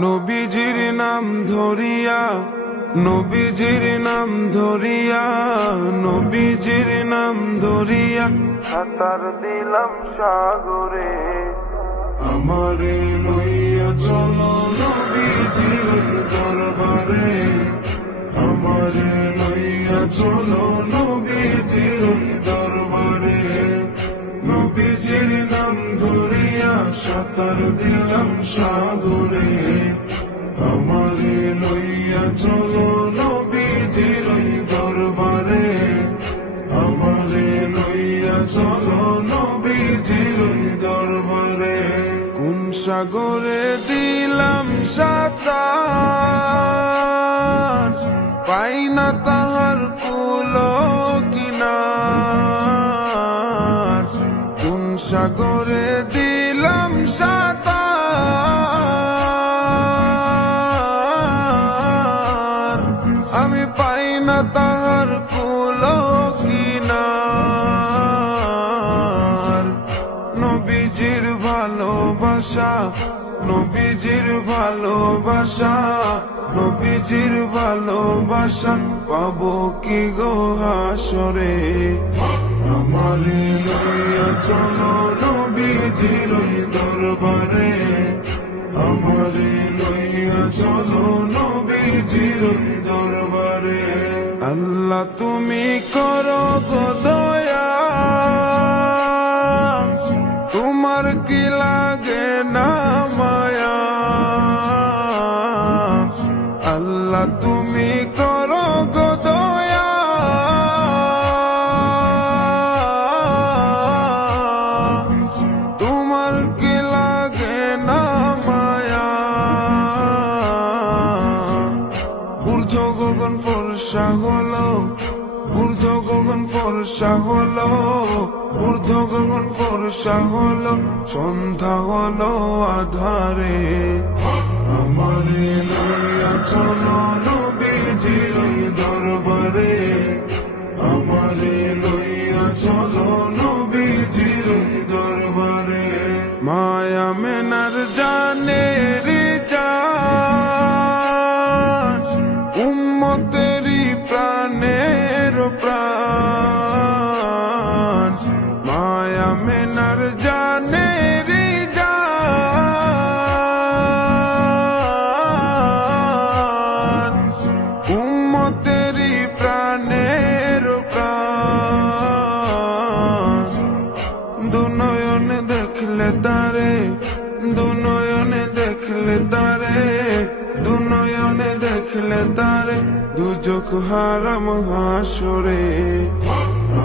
নবীজির নাম ধরিয়া, নবীজির নাম ধরিয়া, নবীজির নাম ধরিয়া সাঁতার দিলাম সাগরে। আমারে লইয়া চলো নবীজির দরবারে, আমারে লইয়া চলো নবীজির দরবারে। নবীজির নাম ধরিয়া সাঁতার দিলাম সাগরে। আমারে লইয়া চলো নবীজির দরবারে, আমারে লইয়া চলো নবীজির দরবারে। কোন সাগরে দিলাম সাঁতার, পাই না তাহার কুল কিনার। কোন সাগরে দিলাম সাঁতার, আমি পাই না তাহার কুল কিনার। নবীজির ভালোবাসা, নবীজির ভালোবাসা, নবীজির ভালোবাসা পাবো কি গো হাসরে। আমারে লইয়া চলো নবীজির দরবারে, আমারে লইয়া চলো নবীজির দরবারে। আল্লাহ তুমি করো গো দয়া, তোমার কি লাগে না মায়া। আল্লাহ তুমি করো গো দয়া, তোমার কি লাগে না মায়া। ঊর্ধ্ব গগন ফর্সা হলো, ঊর্ধ্ব গগন ফর্সা হলো, ঊর্ধ্ব গগন ফর্সা হলো, সন্ধ্যা হলো আধারে। আমারে লইয়া চলো নবীজির দরবারে, আমারে লইয়া চলো নবীজির দরবারে। মায়া মেনার জানের জান, উম্মতেরি প্রাণের প্রাণ। মায়া মেনার জানের জান, উম্মতেরি প্রাণের প্রাণ। দুনয়নে দেখলে তারে, দুনয়নে দেখলে তারে, দুনয়নে দেখলে তারে, দুজক হারাম হাসরে।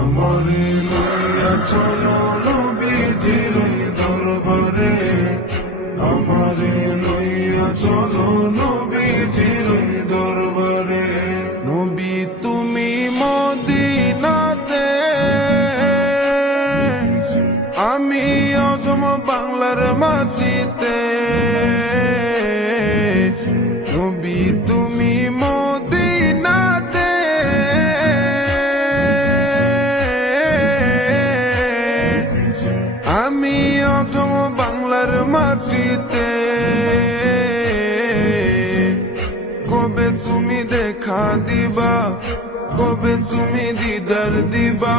আমারে লইয়া চলো নবীজির দরবারে, আমারে লইয়া চলো নবীজির দরবারে। নবী তুমি মদিনাতে, আমি অধম বাংলার মাটিতে। নবী তুমি মদিনাতে, আমি অধম বাংলার মাটিতে। কবে তুমি দেখা দিবা, কবে তুমি দিদার দিবা,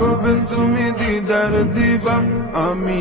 কবে তুমি দিদার দিবা। আমি